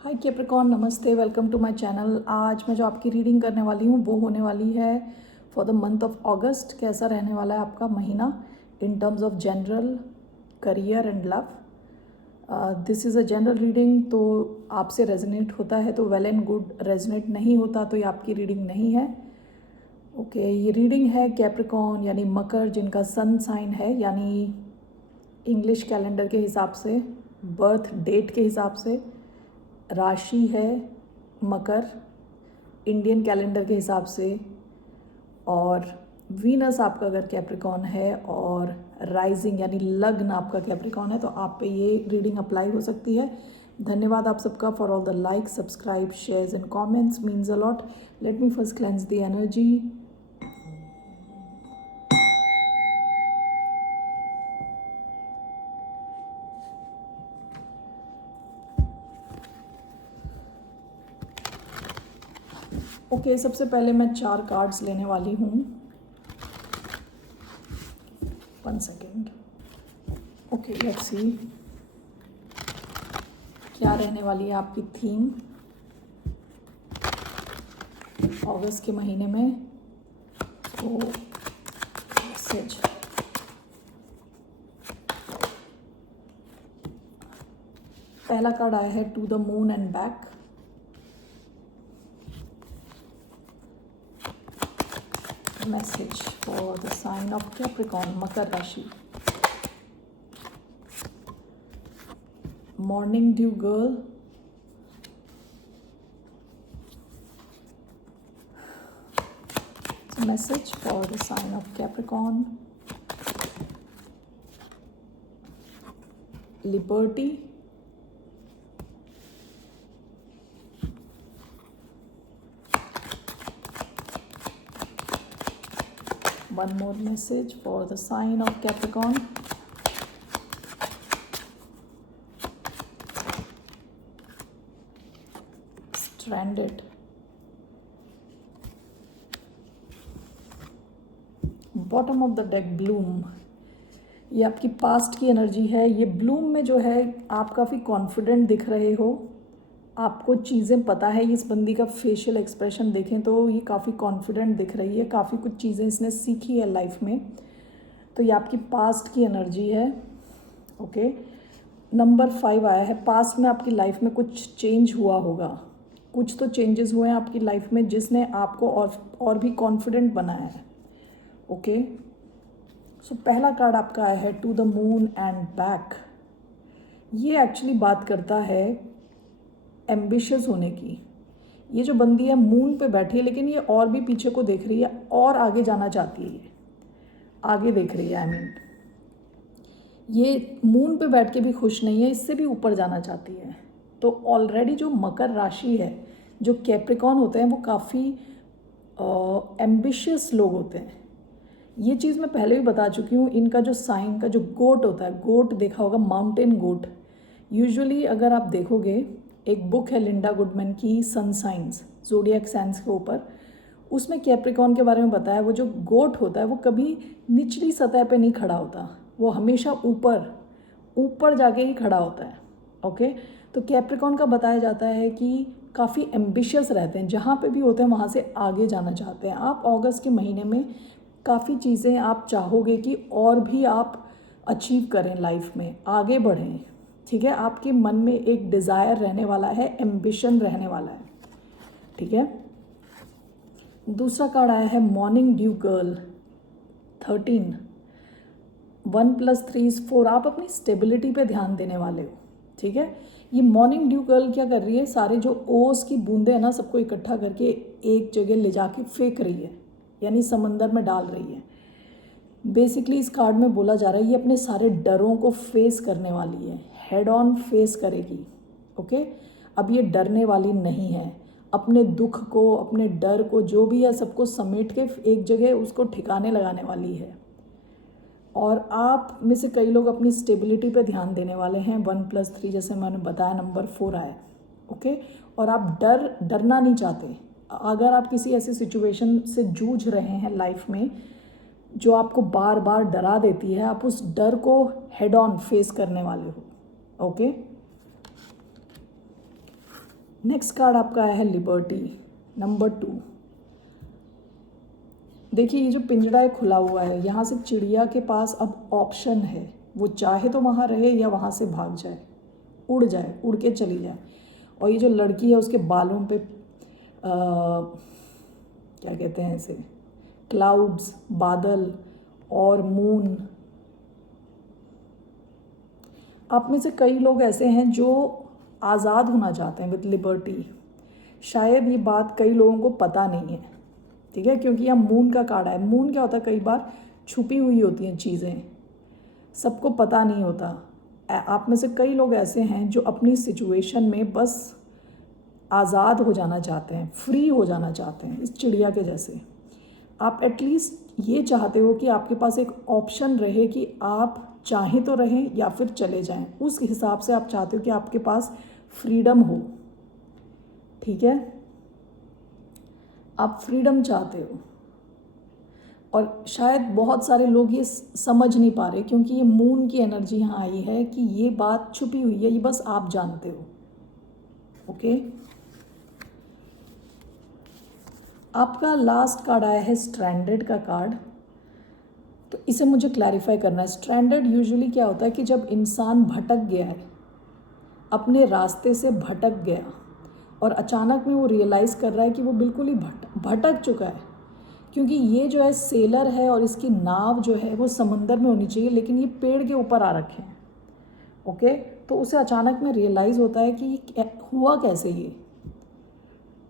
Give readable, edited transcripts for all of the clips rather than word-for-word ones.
हाय Capricorn, नमस्ते, welcome to my channel. आज मैं जो आपकी रीडिंग करने वाली हूँ वो होने वाली है फॉर द मंथ ऑफ अगस्त। कैसा रहने वाला है आपका महीना इन terms of general, career and love. This is a general reading, तो आपसे रेजोनेट होता है तो वेल एंड गुड, रेजोनेट नहीं होता तो ये आपकी रीडिंग नहीं है। ओके, ये रीडिंग है कैप्रिकॉर्न यानी मकर, जिनका सन साइन है, यानी इंग्लिश कैलेंडर के हिसाब से, बर्थ डेट के हिसाब से राशि है मकर, इंडियन कैलेंडर के हिसाब से। और वीनस आपका अगर कैप्रिकॉर्न है और राइजिंग यानी लग्न आपका कैप्रिकॉर्न है तो आप पे ये रीडिंग अप्लाई हो सकती है। धन्यवाद आप सबका for all the like, subscribe, shares and comments, means a lot. Let me first cleanse the energy. Okay, सबसे पहले मैं 4 कार्ड्स लेने वाली हूँ। 1 सेकेंड। ओके, लेट्स सी क्या रहने वाली है आपकी थीम अगस्त के महीने में। तो मैसेज, पहला कार्ड आया है to the moon and back. Message for the sign of Capricorn, मकर राशि। Morning dew girl, message for the sign of Capricorn. Liberty, one more message for the sign of Capricorn. Stranded. Bottom of the deck, bloom. ये आपकी past की energy है। ये Bloom में जो है आप काफ़ी कॉन्फिडेंट दिख रहे हो, आपको चीज़ें पता है। इस बंदी का फेशियल एक्सप्रेशन देखें तो ये काफ़ी कॉन्फिडेंट दिख रही है, काफ़ी कुछ चीज़ें इसने सीखी है लाइफ में। तो ये आपकी पास्ट की एनर्जी है। ओके, नंबर 5 आया है। पास्ट में आपकी लाइफ में कुछ चेंज हुआ होगा, कुछ तो चेंजेस हुए हैं आपकी लाइफ में जिसने आपको और भी कॉन्फिडेंट बनाया है। ओके, सो पहला कार्ड आपका आया है to the moon and back. ये एक्चुअली बात करता है एम्बिशियस होने की। ये जो बंदी है मून पे बैठी है, लेकिन ये और भी पीछे को देख रही है और आगे जाना चाहती है। ये आगे देख रही है, आई मीन ये मून पे बैठ के भी खुश नहीं है, इससे भी ऊपर जाना चाहती है। तो ऑलरेडी जो मकर राशि है, जो कैप्रिकॉर्न होते हैं, वो काफ़ी एम्बिशियस लोग होते हैं। ये चीज़ मैं पहले भी बता चुकी हूँ। इनका जो साइन का जो गोट होता है, गोट देखा होगा, माउंटेन गोट। यूजुअली अगर आप देखोगे, एक बुक है लिंडा गुडमैन की, सन साइंस, ज़ोडिएक साइंस के ऊपर, उसमें कैप्रिकॉर्न के बारे में बताया। वो जो गोट होता है वो कभी निचली सतह पे नहीं खड़ा होता, वो हमेशा ऊपर ऊपर जाके ही खड़ा होता है। ओके, तो कैप्रिकॉर्न का बताया जाता है कि काफ़ी एम्बिशियस रहते हैं, जहाँ पे भी होते हैं वहाँ से आगे जाना चाहते हैं। आप अगस्त के महीने में काफ़ी चीज़ें आप चाहोगे कि और भी आप अचीव करें लाइफ में, आगे बढ़ें। ठीक है, आपके मन में एक डिज़ायर रहने वाला है, एम्बिशन रहने वाला है। ठीक है, दूसरा कार्ड आया है मॉर्निंग ड्यू गर्ल, 13। 1 + 3 = 4। आप अपनी स्टेबिलिटी पे ध्यान देने वाले हो। ठीक है, ये मॉर्निंग ड्यू गर्ल क्या कर रही है, सारे जो ओस की बूंदें हैं ना, सबको इकट्ठा करके एक जगह ले जाके फेंक रही है, यानी समंदर में डाल रही है। बेसिकली इस कार्ड में बोला जा रहा है ये अपने सारे डरों को फेस करने वाली है, हेड ऑन फेस करेगी। ओके, अब ये डरने वाली नहीं है। अपने दुख को, अपने डर को, जो भी है सबको समेट के एक जगह उसको ठिकाने लगाने वाली है। और आप में से कई लोग अपनी स्टेबिलिटी पे ध्यान देने वाले हैं। 1 + 3 जैसे मैंने बताया, नंबर 4 आया। ओके, और आप डरना नहीं चाहते। अगर आप किसी ऐसी सिचुएशन से जूझ रहे हैं लाइफ में जो आपको बार बार डरा देती है, आप उस डर को हेड ऑन फेस करने वाले हो। ओके, नेक्स्ट कार्ड आपका आया है लिबर्टी, नंबर 2। देखिए ये जो पिंजड़ा है खुला हुआ है, यहाँ से चिड़िया के पास अब ऑप्शन है, वो चाहे तो वहाँ रहे या वहाँ से भाग जाए, उड़ जाए, उड़ के चली जाए। और ये जो लड़की है उसके बालों पे क्या कहते हैं इसे, क्लाउड्स, बादल और मून। आप में से कई लोग ऐसे हैं जो आज़ाद होना चाहते हैं विद लिबर्टी। शायद ये बात कई लोगों को पता नहीं है, ठीक है, क्योंकि यहाँ मून का कार्ड है। मून क्या होता है, कई बार छुपी हुई होती हैं चीज़ें, सबको पता नहीं होता। आप में से कई लोग ऐसे हैं जो अपनी सिचुएशन में बस आज़ाद हो जाना चाहते हैं, फ्री हो जाना चाहते हैं, इस चिड़िया के जैसे। आप एटलीस्ट ये चाहते हो कि आपके पास एक ऑप्शन रहे कि आप चाहें तो रहें या फिर चले जाएं। उस हिसाब से आप चाहते हो कि आपके पास फ्रीडम हो, ठीक है, आप फ्रीडम चाहते हो। और शायद बहुत सारे लोग ये समझ नहीं पा रहे, क्योंकि ये मून की एनर्जी यहाँ आई है कि ये बात छुपी हुई है, ये बस आप जानते हो। ओके, आपका लास्ट कार्ड आया है स्ट्रैंडेड का कार्ड। तो इसे मुझे क्लैरिफाई करना है। स्ट्रैंडेड यूजुअली क्या होता है कि जब इंसान भटक गया है, अपने रास्ते से भटक गया और अचानक में वो रियलाइज़ कर रहा है कि वो बिल्कुल ही भटक चुका है, क्योंकि ये जो है सेलर है और इसकी नाव जो है वो समंदर में होनी चाहिए, लेकिन ये पेड़ के ऊपर आ रखे हैं। ओके, तो उसे अचानक में रियलाइज़ होता है कि हुआ कैसे ये।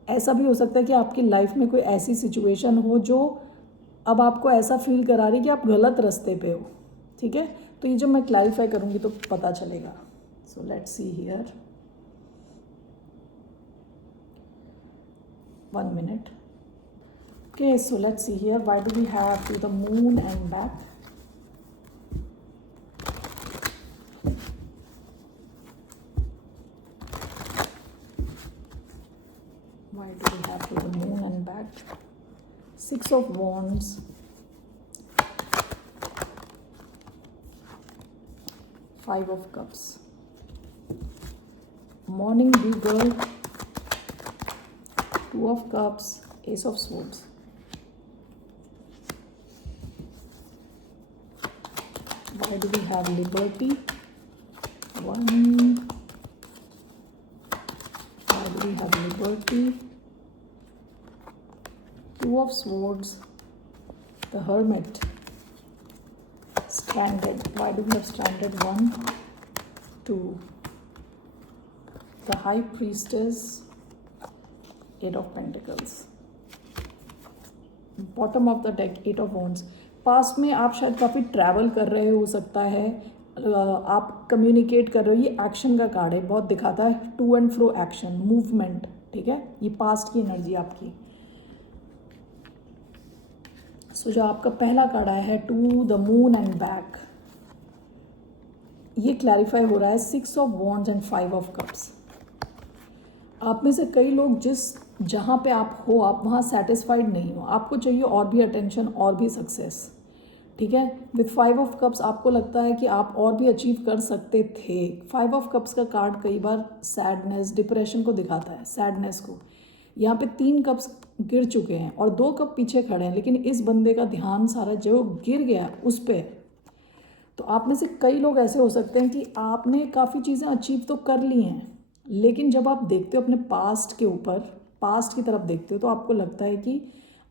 ऐसा भी हो सकता है कि आपकी लाइफ में कोई ऐसी सिचुएशन हो जो अब आपको ऐसा फील करा रही कि आप गलत रास्ते पे हो, ठीक है। तो ये जब मैं क्लैरिफाई करूँगी तो पता चलेगा। So let's see here, 1 minute. Okay, so let's see here, why do we have to the moon and back? Why do we have to the moon and back? 6 of Wands, 5 of Cups, Morning Dew Girl, 2 of Cups, Ace of Swords. Why do we have Liberty? 1. Why do we have Liberty? 2 of Swords, the Hermit, Stranded. Why do we have Stranded? 1, 2, the High Priestess, 8 of Pentacles. Bottom of the deck, 8 of Wands. Past में आप शायद काफ़ी travel कर रहे हो सकता है, आप कम्युनिकेट कर रहे हो। ये एक्शन का कार्ड है, बहुत दिखाता है to and fro action, movement, ठीक है। ये पास्ट की एनर्जी आपकी। सो जो आपका पहला कार्ड आया है, to the moon and back, ये क्लैरिफाई हो रहा है 6 of wands and 5 of cups. आप में से कई लोग जहाँ पे आप हो, आप वहाँ सेटिस्फाइड नहीं हो, आपको चाहिए और भी अटेंशन और भी सक्सेस, ठीक है। विथ 5 ऑफ कप्स आपको लगता है कि आप और भी अचीव कर सकते थे। 5 ऑफ कप्स का कार्ड कई बार सैडनेस, डिप्रेशन को दिखाता है, सैडनेस को। यहाँ पे 3 कप्स गिर चुके हैं और 2 कप पीछे खड़े हैं, लेकिन इस बंदे का ध्यान सारा जो गिर गया उस पर। तो आप में से कई लोग ऐसे हो सकते हैं कि आपने काफ़ी चीज़ें अचीव तो कर ली हैं, लेकिन जब आप देखते हो अपने पास्ट के ऊपर, पास्ट की तरफ देखते हो, तो आपको लगता है कि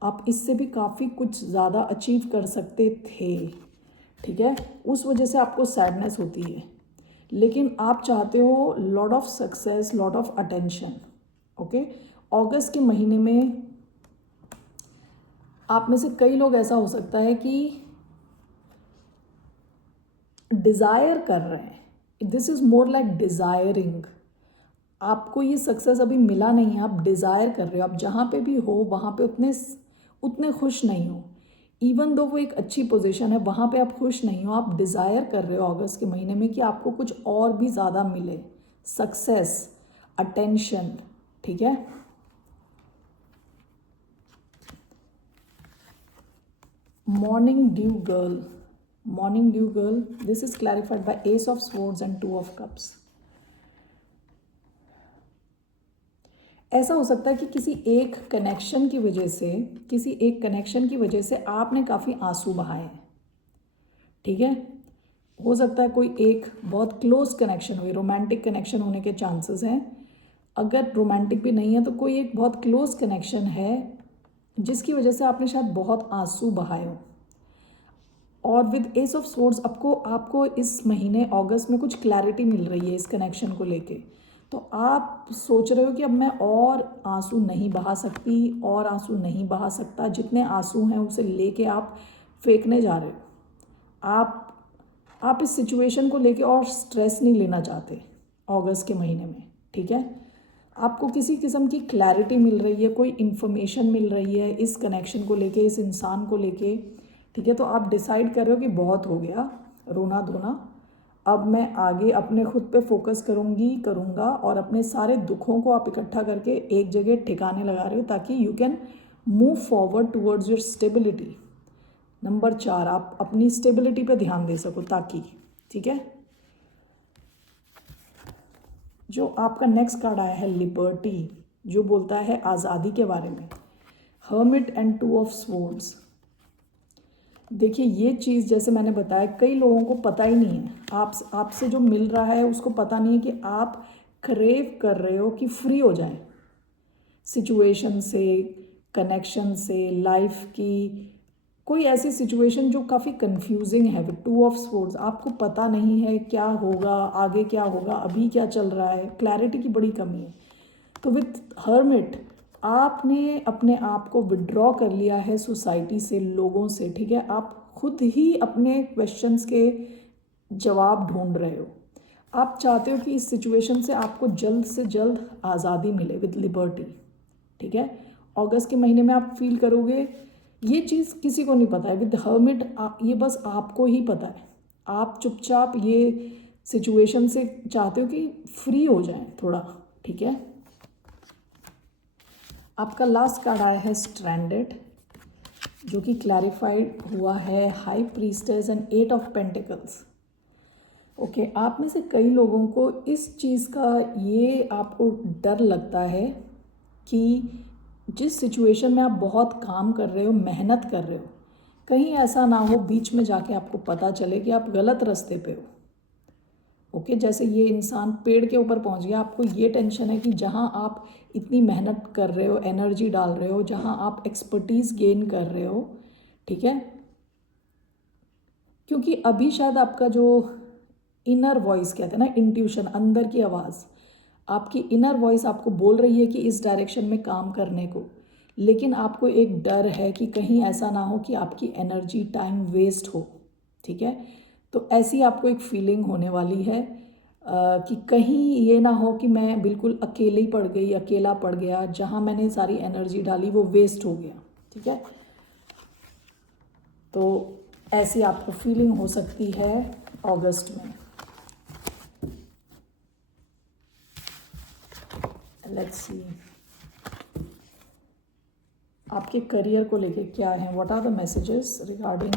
आप इससे भी काफ़ी कुछ ज़्यादा अचीव कर सकते थे, ठीक है। उस वजह से आपको सैडनेस होती है, लेकिन आप चाहते हो lot of success, lot of attention. Okay, अगस्त के महीने में आप में से कई लोग ऐसा हो सकता है कि डिज़ायर कर रहे हैं, this is more like desiring. आपको ये सक्सेस अभी मिला नहीं है, आप डिज़ायर कर रहे हो, आप जहाँ पे भी हो वहाँ पे उतने खुश नहीं हो। इवन दो वो एक अच्छी पोजीशन है, वहाँ पे आप खुश नहीं हो, आप डिज़ायर कर रहे हो अगस्त के महीने में कि आपको कुछ और भी ज़्यादा मिले, सक्सेस, अटेंशन, ठीक है। Morning dew girl, morning dew girl, this is clarified by S of swords and 2 of cups. ऐसा हो सकता है कि किसी एक कनेक्शन की वजह से आपने काफ़ी आंसू बहाए हैं, ठीक है। हो सकता है कोई एक बहुत क्लोज कनेक्शन हो, रोमांटिक कनेक्शन होने के चांसेस हैं। अगर रोमांटिक भी नहीं है तो कोई एक बहुत क्लोज कनेक्शन है जिसकी वजह से आपने शायद बहुत आंसू बहाए हो। और विद एस ऑफ सोर्ड्स आपको इस महीने अगस्त में कुछ क्लैरिटी मिल रही है इस कनेक्शन को लेके। तो आप सोच रहे हो कि अब मैं और आंसू नहीं बहा सकती, और आंसू नहीं बहा सकता, जितने आंसू हैं उसे लेके आप फेंकने जा रहे हो। आप इस सिचुएशन को लेके और स्ट्रेस नहीं लेना चाहते अगस्त के महीने में, ठीक है। आपको किसी किस्म की क्लैरिटी मिल रही है, कोई इन्फॉर्मेशन मिल रही है इस कनेक्शन को लेके, इस इंसान को लेके, ठीक है। तो आप डिसाइड कर रहे हो कि बहुत हो गया रोना धोना, अब मैं आगे अपने खुद पे फोकस करूँगा और अपने सारे दुखों को आप इकट्ठा करके एक जगह ठिकाने लगा रहे हो ताकि you can move forward towards your stability. Number 4, आप अपनी स्टेबिलिटी पे ध्यान दे सको ताकि, ठीक है। जो आपका नेक्स्ट कार्ड आया है लिबर्टी, जो बोलता है आज़ादी के बारे में। Hermit and 2 of swords. देखिए ये चीज़ जैसे मैंने बताया कई लोगों को पता ही नहीं है, आपसे जो मिल रहा है उसको पता नहीं है कि आप क्रेव कर रहे हो कि फ्री हो जाए सिचुएशन से, कनेक्शन से, लाइफ की कोई ऐसी सिचुएशन जो काफ़ी कंफ्यूजिंग है। विद 2 ऑफ स्वॉर्ड्स आपको पता नहीं है क्या होगा, आगे क्या होगा, अभी क्या चल रहा है, क्लैरिटी की बड़ी कमी है। तो विद हर्मिट आपने अपने आप को विड्रॉ कर लिया है सोसाइटी से, लोगों से, ठीक है। आप खुद ही अपने क्वेश्चंस के जवाब ढूंढ रहे हो। आप चाहते हो कि इस सिचुएशन से आपको जल्द से जल्द आज़ादी मिले विद लिबर्टी, ठीक है। अगस्त के महीने में आप फील करोगे, ये चीज़ किसी को नहीं पता है विद हर्मिट, ये बस आपको ही पता है। आप चुपचाप ये सिचुएशन से चाहते हो कि फ्री हो जाए थोड़ा, ठीक है। आपका लास्ट कार्ड आया है स्ट्रैंडेड, जो कि क्लैरिफाइड हुआ है high priestess and 8 of pentacles. Okay, आप में से कई लोगों को इस चीज़ का ये आपको डर लगता है कि जिस सिचुएशन में आप बहुत काम कर रहे हो, मेहनत कर रहे हो, कहीं ऐसा ना हो बीच में जाके आपको पता चले कि आप गलत रास्ते पे हो। ओके, जैसे ये इंसान पेड़ के ऊपर पहुंच गया, आपको ये टेंशन है कि जहां आप इतनी मेहनत कर रहे हो, एनर्जी डाल रहे हो, जहां आप एक्सपर्टीज़ गेन कर रहे हो, ठीक है, क्योंकि अभी शायद आपका जो इनर वॉइस कहते हैं ना, इंट्यूशन, अंदर की आवाज़, आपकी इनर वॉइस आपको बोल रही है कि इस डायरेक्शन में काम करने को, लेकिन आपको एक डर है कि कहीं ऐसा ना हो कि आपकी एनर्जी, टाइम वेस्ट हो, ठीक है। तो ऐसी आपको एक फीलिंग होने वाली है कि कहीं ये ना हो कि मैं बिल्कुल अकेली पड़ गई, अकेला पड़ गया, जहाँ मैंने सारी एनर्जी डाली वो वेस्ट हो गया, ठीक है। तो ऐसी आपको फीलिंग हो सकती है अगस्त में। लेट्स सी आपके करियर को लेके क्या है, what are the messages regarding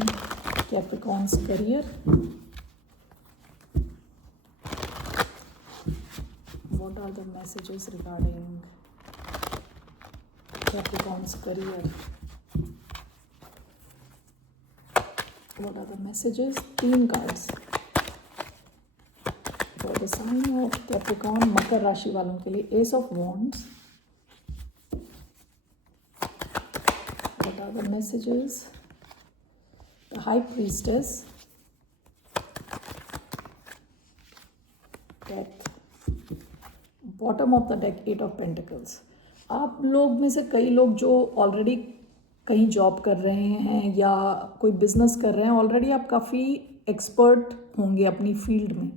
Capricorns career, what are the messages regarding Capricorns career, what are the messages, 3 cards for the sign of Capricorn, मकर राशि वालों के लिए। Ace of wands, what are the messages, the high priestess, death, bottom of the deck 8 of pentacles। आप लोग में से कई लोग जो ऑलरेडी कहीं जॉब कर रहे हैं या कोई बिजनेस कर रहे हैं, ऑलरेडी आप काफ़ी एक्सपर्ट होंगे अपनी फील्ड में,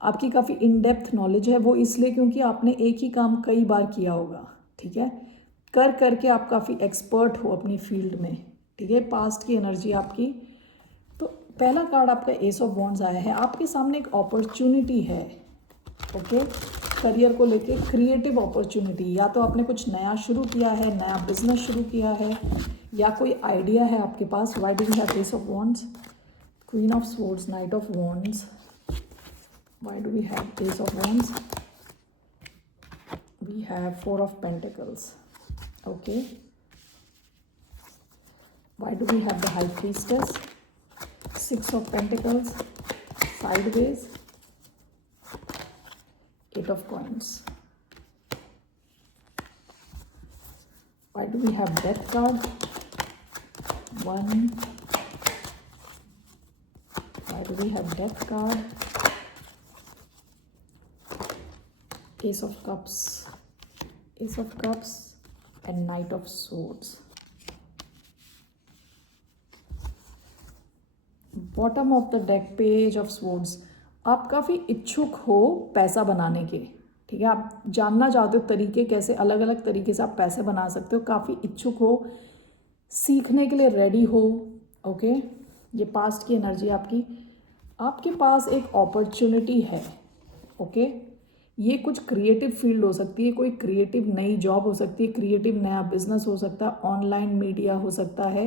आपकी काफ़ी इन डेप्थ नॉलेज है। वो इसलिए क्योंकि आपने एक ही काम कई बार किया होगा, ठीक है, कर करके आप काफ़ी एक्सपर्ट हो अपनी फील्ड में, ठीक है। पास्ट की एनर्जी आपकी। तो पहला कार्ड आपका एस ऑफ वॉन्ड्स आया है, आपके सामने एक अपॉर्चुनिटी है, ओके, करियर को लेके क्रिएटिव अपॉर्चुनिटी। या तो आपने कुछ नया शुरू किया है, नया बिजनेस शुरू किया है, या कोई आइडिया है आपके पास। Why do we have ace of wands, queen of swords, knight of wands, why do we have ace of wands, we have Four of Pentacles. Okay, why do we have the High Priestess, Six of Pentacles, sideways, Eight of Coins. Why do we have Death card? One. Why do we have Death card? Ace of Cups, Ace of Cups and Knight of Swords. Bottom of the deck, page of swords. आप काफ़ी इच्छुक हो पैसा बनाने के, ठीक है. आप जानना चाहते हो तरीके कैसे, अलग अलग तरीके से आप पैसे बना सकते हो. काफ़ी इच्छुक हो, सीखने के लिए रेडी हो. ओके, ये पास्ट की एनर्जी आपकी. आपके पास एक अपॉर्चुनिटी है. ओके, ये कुछ क्रिएटिव फील्ड हो सकती है, कोई क्रिएटिव नई जॉब हो सकती है, क्रिएटिव नया बिजनेस हो सकता है, ऑनलाइन मीडिया हो सकता है.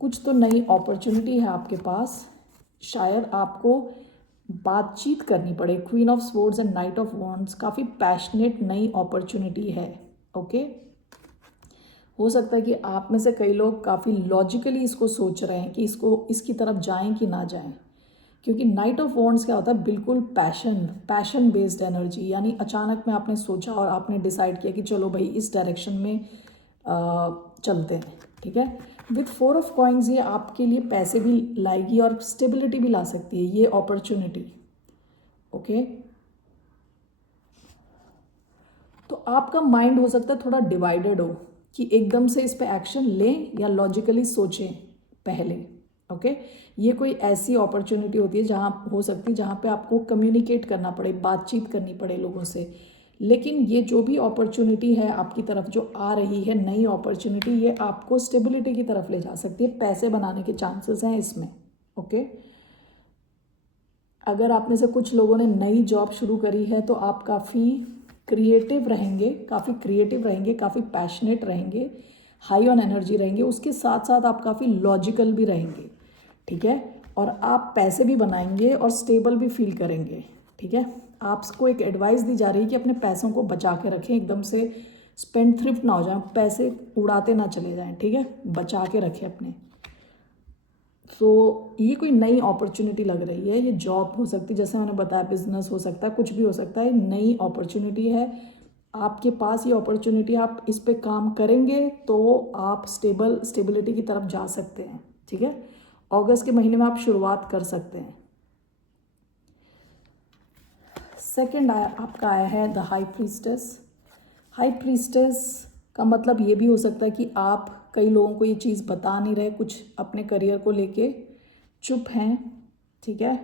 कुछ तो नई अपॉर्चुनिटी है आपके पास. शायद आपको बातचीत करनी पड़े. Queen of swords and night of wands, काफ़ी पैशनेट नई अपॉर्चुनिटी है. ओके, हो सकता है कि आप में से कई लोग काफ़ी लॉजिकली इसको सोच रहे हैं कि इसकी तरफ जाएं कि ना जाएं, क्योंकि नाइट ऑफ वॉन्ड्स क्या होता है, बिल्कुल पैशन बेस्ड एनर्जी. यानी अचानक में आपने सोचा और आपने डिसाइड किया कि चलो भाई इस डायरेक्शन में चलते हैं. ठीक है, विथ फोर ऑफ कॉइन्स ये आपके लिए पैसे भी लाएगी और स्टेबिलिटी भी ला सकती है ये अपॉर्चुनिटी. ओके, तो आपका माइंड हो सकता है थोड़ा डिवाइडेड हो कि एकदम से इस पे एक्शन लें या लॉजिकली सोचें पहले. ओके, ये कोई ऐसी अपॉर्चुनिटी होती है जहाँ हो सकती है जहाँ पे आपको कम्युनिकेट करना पड़े, बातचीत करनी पड़े लोगों से. लेकिन ये जो भी अपॉर्चुनिटी है आपकी तरफ जो आ रही है, नई अपॉर्चुनिटी, ये आपको स्टेबिलिटी की तरफ ले जा सकती है. पैसे बनाने के चांसेस हैं इसमें. ओके, अगर आप में से कुछ लोगों ने नई जॉब शुरू करी है तो आप काफ़ी क्रिएटिव रहेंगे, काफ़ी पैशनेट रहेंगे, हाई ऑन एनर्जी रहेंगे. उसके साथ साथ आप काफ़ी लॉजिकल भी रहेंगे. ठीक है, और आप पैसे भी बनाएंगे और स्टेबल भी फील करेंगे. ठीक है, आपको एक एडवाइस दी जा रही है कि अपने पैसों को बचा के रखें, एकदम से स्पेंड थ्रिफ्ट ना हो जाए, पैसे उड़ाते ना चले जाएं. ठीक है, बचा के रखें अपने. तो ये कोई नई अपॉर्चुनिटी लग रही है. ये जॉब हो सकती है, जैसे मैंने बताया, बिजनेस हो सकता है, कुछ भी हो सकता है. नई अपॉर्चुनिटी है आपके पास. ये अपॉर्चुनिटी, आप इस पे काम करेंगे तो आप स्टेबिलिटी की तरफ जा सकते हैं. ठीक है, अगस्त के महीने में आप शुरुआत कर सकते हैं. सेकंड आपका आया है the high priestess. High priestess का मतलब ये भी हो सकता है कि आप कई लोगों को ये चीज़ बता नहीं रहे, कुछ अपने करियर को लेके चुप हैं. ठीक है,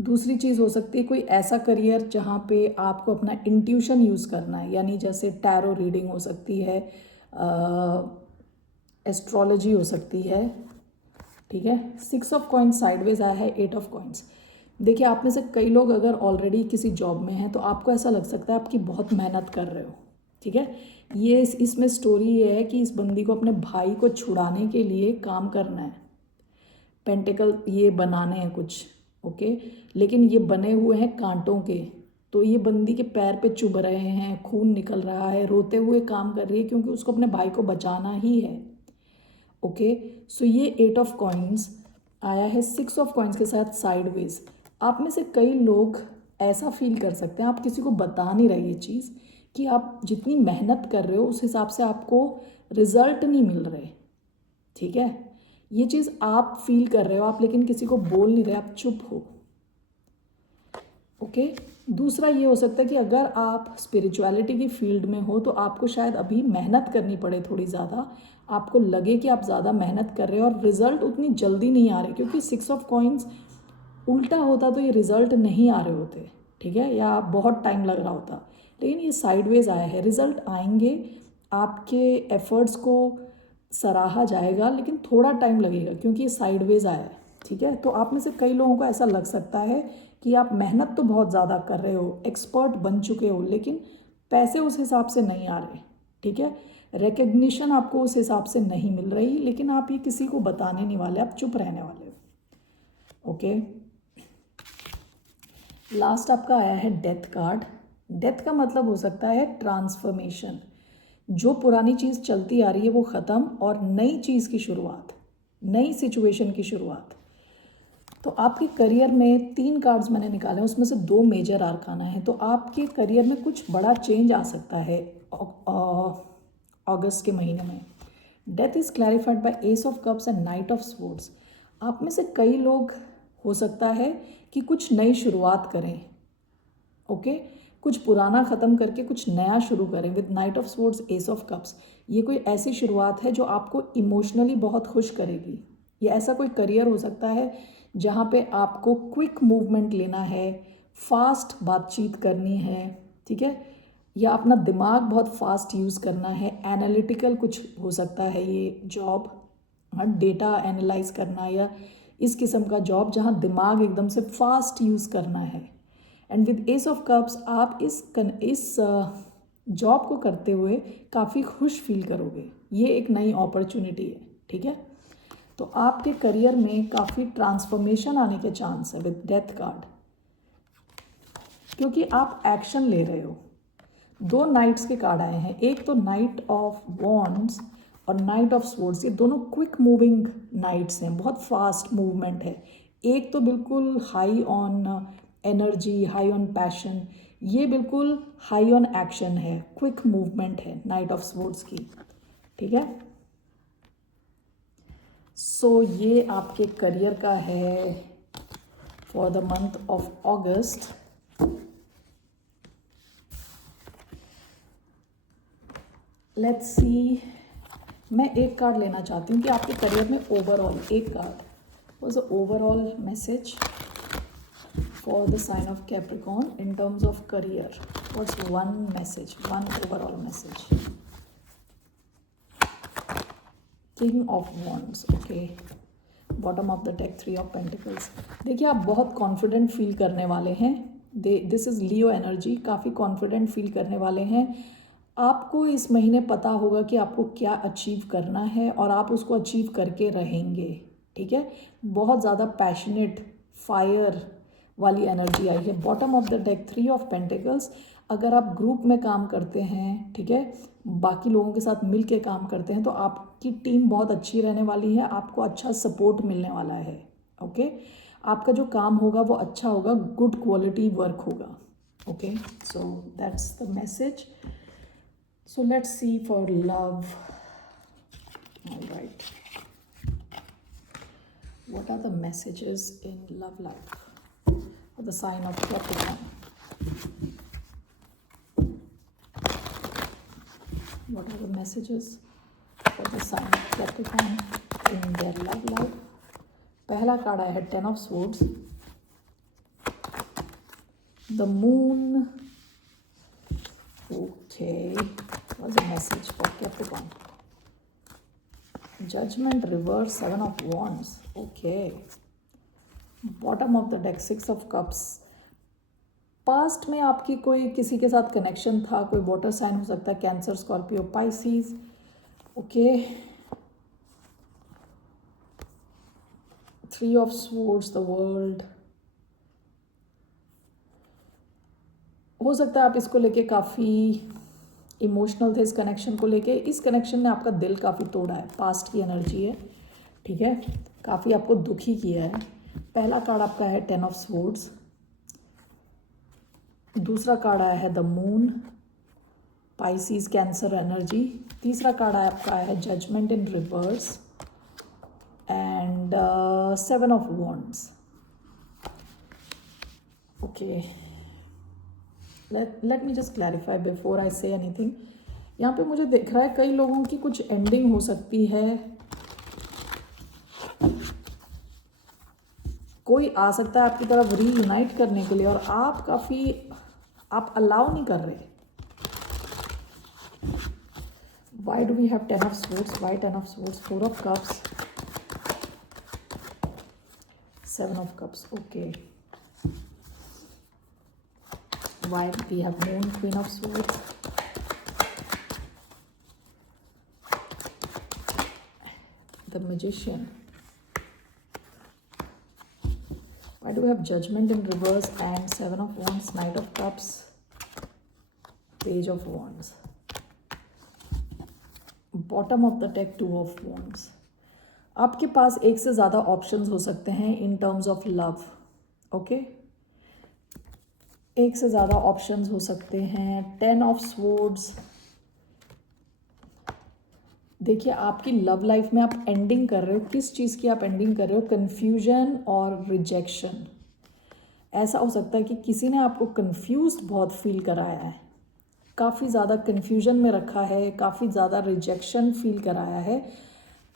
दूसरी चीज़ हो सकती है कोई ऐसा करियर जहाँ पे आपको अपना इंट्यूशन यूज़ करना है, यानी जैसे टैरो रीडिंग हो सकती है, एस्ट्रोलॉजी हो सकती है. ठीक है, सिक्स ऑफ कॉइन्स साइडवेज आया है, एट ऑफ कॉइन्स. देखिए, आप में से कई लोग अगर ऑलरेडी किसी जॉब में हैं तो आपको ऐसा लग सकता है आपकी बहुत मेहनत कर रहे हो. ठीक है, ये इसमें स्टोरी ये है कि इस बंदी को अपने भाई को छुड़ाने के लिए काम करना है, पेंटिकल ये बनाने हैं कुछ. ओके, लेकिन ये बने हुए हैं कांटों के, तो ये बंदी के पैर पे चुभ रहे हैं, खून निकल रहा है, रोते हुए काम कर रही है क्योंकि उसको अपने भाई को बचाना ही है. ओके, सो ये एट ऑफ कॉइन्स आया है सिक्स ऑफ कॉइन्स के साथ साइडवेज. आप में से कई लोग ऐसा फील कर सकते हैं, आप किसी को बता नहीं रहे ये चीज़, कि आप जितनी मेहनत कर रहे हो उस हिसाब से आपको रिजल्ट नहीं मिल रहे. ठीक है, ये चीज़ आप फील कर रहे हो, आप लेकिन किसी को बोल नहीं रहे, आप चुप हो. ओके, दूसरा ये हो सकता है कि अगर आप स्पिरिचुअलिटी की फील्ड में हो तो आपको शायद अभी मेहनत करनी पड़े थोड़ी ज़्यादा. आपको लगे कि आप ज़्यादा मेहनत कर रहे हो और रिजल्ट उतनी जल्दी नहीं आ रहे, क्योंकि सिक्स ऑफ कॉइन्स उल्टा होता तो ये रिजल्ट नहीं आ रहे होते. ठीक है, या बहुत टाइम लग रहा होता. लेकिन ये साइडवेज आया है, रिजल्ट आएंगे, आपके एफर्ट्स को सराहा जाएगा, लेकिन थोड़ा टाइम लगेगा क्योंकि ये साइडवेज आया है. ठीक है, तो आप में से कई लोगों को ऐसा लग सकता है कि आप मेहनत तो बहुत ज़्यादा कर रहे हो, एक्सपर्ट बन चुके हो, लेकिन पैसे उस हिसाब से नहीं आ रहे. ठीक है, रिकग्निशन आपको उस हिसाब से नहीं मिल रही, लेकिन आप ये किसी को बताने नहीं वाले, आप चुप रहने वाले हो. ओके, लास्ट आपका आया है डेथ कार्ड. डेथ का मतलब हो सकता है ट्रांसफॉर्मेशन, जो पुरानी चीज़ चलती आ रही है वो ख़त्म और नई चीज़ की शुरुआत, नई सिचुएशन की शुरुआत। तो आपके करियर में 3 कार्ड्स मैंने निकाले हैं, उसमें से 2 मेजर आर्काना है। तो आपके करियर में कुछ बड़ा चेंज आ सकता है अगस्त के महीने में। Death is clarified by S of cups and night of swords. आप में से कई लोग हो सकता है कि कुछ नई शुरुआत करें, ओके कुछ पुराना ख़त्म करके कुछ नया शुरू करें with knight of swords S of cups. ये कोई ऐसी शुरुआत है जो आपको इमोशनली बहुत खुश करेगी। ये ऐसा कोई करियर हो सकता है जहाँ पे आपको क्विक मूवमेंट लेना है, फास्ट बातचीत करनी है, ठीक है, या अपना दिमाग बहुत फास्ट यूज़ करना है, एनालिटिकल कुछ हो सकता है ये जॉब, हाँ डेटा एनालाइज करना या इस किस्म का जॉब जहाँ दिमाग एकदम से फास्ट यूज़ करना है। And with S of cups आप इस जॉब को करते हुए काफ़ी खुश फील करोगे। ये एक नई अपॉर्चुनिटी है, ठीक है। तो आपके करियर में काफ़ी ट्रांसफॉर्मेशन आने के चांस है विद डेथ कार्ड, क्योंकि आप एक्शन ले रहे हो। 2 नाइट्स के कार्ड आए हैं, एक तो नाइट ऑफ वॉन्ड्स और नाइट ऑफ स्वॉर्ड्स। ये दोनों क्विक मूविंग नाइट्स हैं, बहुत फास्ट मूवमेंट है। एक तो बिल्कुल high on energy, high on passion, ये बिल्कुल हाई ऑन एक्शन है, क्विक मूवमेंट है नाइट ऑफ स्वॉर्ड्स की, ठीक है। सो ये आपके करियर का है for the month of August. Let's see, मैं एक कार्ड लेना चाहती हूँ कि आपके करियर में ओवरऑल एक card, what's the overall message for the sign of Capricorn in terms of career. What's one message, one overall message. King of wands, okay, bottom of the deck 3 of pentacles. देखिए आप बहुत confident feel करने वाले हैं, this is Leo energy, काफ़ी confident feel करने वाले हैं। आपको इस महीने पता होगा कि आपको क्या अचीव करना है और आप उसको अचीव करके रहेंगे, ठीक है। बहुत ज़्यादा पैशनेट फायर वाली एनर्जी आई है। Bottom of the deck 3 of pentacles. अगर आप ग्रुप में काम करते हैं, ठीक है, बाकी लोगों के साथ मिल के काम करते हैं, तो आपकी टीम बहुत अच्छी रहने वाली है, आपको अच्छा सपोर्ट मिलने वाला है, ओके। आपका जो काम होगा वो अच्छा होगा, गुड क्वालिटी वर्क होगा, okay. So that's the message. So let's see for love. All right. What are the messages in love life for the sign of Capricorn? What are the messages for the sign of Capricorn in their love life? पहला card आया है 10 of Swords, the Moon. Okay, what's the message for Capricorn? Judgment reverse, 7 of Wands. Okay. Bottom of the deck 6 of Cups. Past में आपकी कोई किसी के साथ connection था, कोई वाटर साइन हो सकता है, cancer, Scorpio, Pisces, okay. 3 of Swords, the World. हो सकता है आप इसको लेके काफ़ी इमोशनल थे, इस कनेक्शन को लेके। इस कनेक्शन ने आपका दिल काफ़ी तोड़ा है, पास्ट की एनर्जी है, ठीक है, काफ़ी आपको दुखी किया है। पहला कार्ड आपका है 10 ऑफ स्वॉर्ड्स, दूसरा कार्ड आया है the moon, Pisces, Cancer energy. तीसरा कार्ड आया आपका है judgement in reverse and 7 of wands, okay. Let me just clarify before I say anything. यहाँ पे मुझे दिख रहा है कई लोगों की कुछ एंडिंग हो सकती है, कोई आ सकता है आपकी तरफ रीयूनाइट करने के लिए और आप अलाउ नहीं कर रहे। Why do we have 10 of swords? Why 10 of swords? 4 of cups, 7 of cups, okay. Why we have Moon, Queen of Swords, the Magician. Why do we have Judgment in reverse and 7 of Wands, Knight of Cups? Page of wands, bottom of the deck two of wands. आपके पास एक से ज़्यादा options हो सकते हैं इन terms of love. Okay, एक से ज़्यादा ऑप्शंस हो सकते हैं। 10 ऑफ स्वॉर्ड्स। देखिए, आपकी लव लाइफ में आप एंडिंग कर रहे हो, किस चीज़ की आप एंडिंग कर रहे हो? कन्फ्यूजन और रिजेक्शन। ऐसा हो सकता है कि किसी ने आपको कन्फ्यूज्ड बहुत फील कराया है, काफ़ी ज़्यादा कन्फ्यूजन में रखा है, काफ़ी ज़्यादा रिजेक्शन फील कराया है।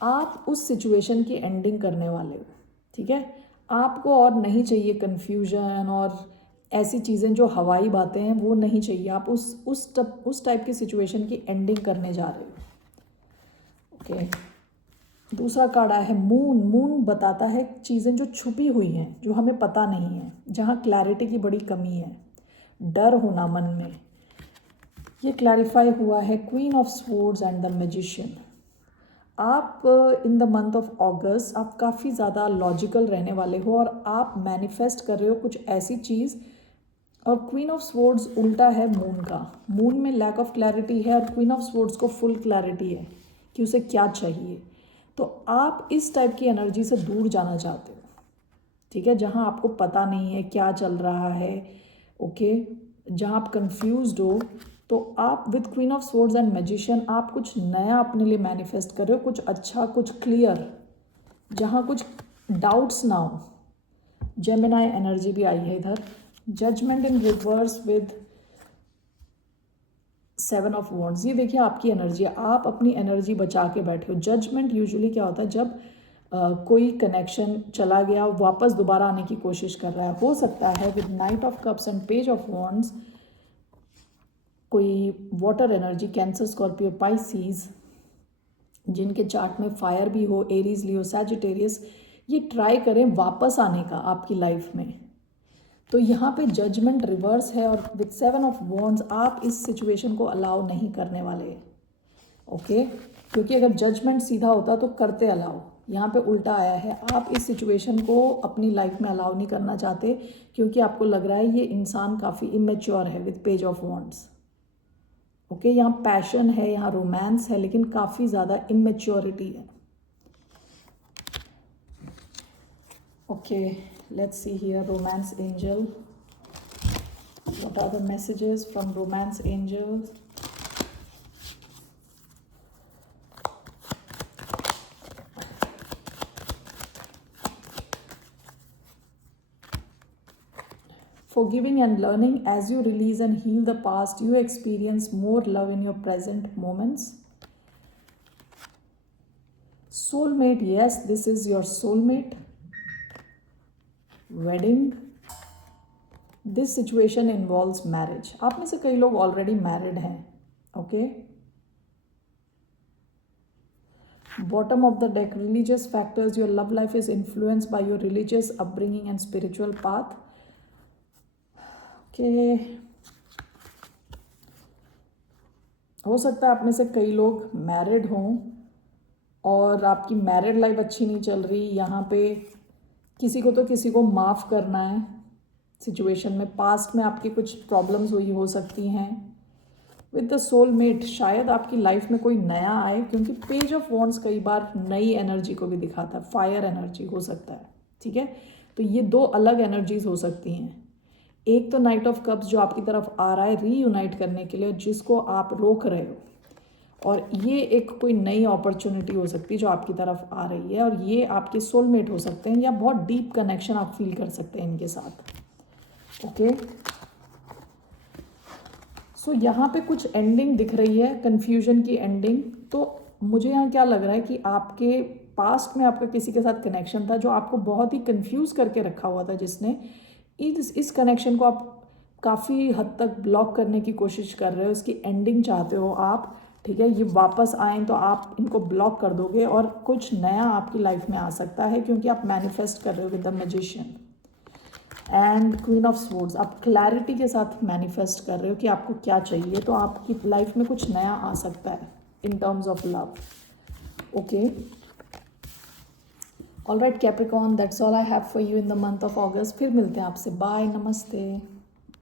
आप उस सिचुएशन की एंडिंग करने वाले हो, ठीक है? आपको और नहीं चाहिए कन्फ्यूजन और ऐसी चीज़ें जो हवाई बातें हैं, वो नहीं चाहिए। आप उस टाइप की सिचुएशन की एंडिंग करने जा रहे हो। ओके, दूसरा कार्ड आया है मून। मून बताता है चीज़ें जो छुपी हुई हैं, जो हमें पता नहीं है, जहाँ क्लैरिटी की बड़ी कमी है, डर होना मन में, ये क्लैरिफाई हुआ है। Queen of swords and the magician. आप in the month of August आप काफ़ी ज़्यादा लॉजिकल रहने वाले हो और आप मैनिफेस्ट कर रहे हो कुछ ऐसी चीज़। और क्वीन ऑफ स्वॉर्ड्स उल्टा है मून का। मून में लैक ऑफ क्लैरिटी है और क्वीन ऑफ स्वॉर्ड्स को फुल क्लैरिटी है कि उसे क्या चाहिए। तो आप इस टाइप की एनर्जी से दूर जाना चाहते हो, ठीक है, जहाँ आपको पता नहीं है क्या चल रहा है। ओके, जहाँ आप कंफ्यूज्ड हो, तो आप with queen of swords and magician आप कुछ नया अपने लिए मैनिफेस्ट कर रहे हो, कुछ अच्छा, कुछ क्लियर, जहाँ कुछ डाउट्स ना हो। जेमिनाई एनर्जी भी आई है इधर। Judgement in reverse with 7 of wands. ये देखिए आपकी एनर्जी है, आप अपनी एनर्जी बचा के बैठे हो। जजमेंट यूजुअली क्या होता है? जब कोई कनेक्शन चला गया, वापस दोबारा आने की कोशिश कर रहा है। हो सकता है with knight of cups and page of wands कोई water energy, Cancer, Scorpio, Pisces, जिनके चार्ट में फायर भी हो, एरीज, लियो, सैजिटेरियस, ये ट्राई करें वापस आने का आपकी लाइफ में। तो यहाँ पे जजमेंट रिवर्स है और विद 7 ऑफ वॉन्ड्स आप इस सिचुएशन को अलाउ नहीं करने वाले। ओके, क्योंकि अगर जजमेंट सीधा होता तो करते अलाउ, यहाँ पे उल्टा आया है। आप इस सिचुएशन को अपनी लाइफ में अलाउ नहीं करना चाहते क्योंकि आपको लग रहा है ये इंसान काफ़ी इमेच्योर है with page of wands. Okay, यहाँ पैशन है, यहाँ रोमांस है, लेकिन काफ़ी ज़्यादा इमेच्योरिटी है। Okay, let's see here romance angel. What are the messages from romance angel? Forgiving and learning. As you release and heal the past, you experience more love in your present moments. Soulmate. Yes, this is your soulmate. Wedding. This situation involves marriage. आप में से कई लोग already married हैं। Okay, bottom of the deck, religious factors. Your love life is influenced by your religious upbringing and spiritual path. Okay, हो सकता है आप में से कई लोग मैरिड हों और आपकी मैरिड लाइफ अच्छी नहीं चल रही। यहाँ पे किसी को तो किसी को माफ़ करना है सिचुएशन में। पास्ट में आपकी कुछ प्रॉब्लम्स हुई हो सकती हैं। विद द सोलमेट शायद आपकी लाइफ में कोई नया आए, क्योंकि पेज ऑफ वॉन्ड्स कई बार नई एनर्जी को भी दिखाता है। फायर एनर्जी हो सकता है, ठीक है। तो ये दो अलग एनर्जीज हो सकती हैं। एक तो नाइट ऑफ कप्स जो आपकी तरफ आ रहा है रीयूनाइट करने के लिए, जिसको आप रोक रहे हो, और ये एक कोई नई अपॉर्चुनिटी हो सकती है जो आपकी तरफ आ रही है, और ये आपके सोलमेट हो सकते हैं या बहुत डीप कनेक्शन आप फील कर सकते हैं इनके साथ। ओके, सो यहाँ पे कुछ एंडिंग दिख रही है, कन्फ्यूजन की एंडिंग। तो मुझे यहाँ क्या लग रहा है कि आपके पास्ट में आपका किसी के साथ कनेक्शन था जो आपको बहुत ही कंफ्यूज करके रखा हुआ था, जिसने इस कनेक्शन को आप काफ़ी हद तक ब्लॉक करने की कोशिश कर रहे हो, इसकी एंडिंग चाहते हो आप, ठीक है। ये वापस आएँ तो आप इनको ब्लॉक कर दोगे और कुछ नया आपकी लाइफ में आ सकता है, क्योंकि आप मैनिफेस्ट कर रहे हो with the magician and queen of swords. आप क्लैरिटी के साथ मैनिफेस्ट कर रहे हो कि आपको क्या चाहिए, तो आपकी लाइफ में कुछ नया आ सकता है इन terms of love. Okay, all right Capricorn, that's all I have for you in the month of अगस्त। फिर मिलते हैं आपसे, बाय, नमस्ते।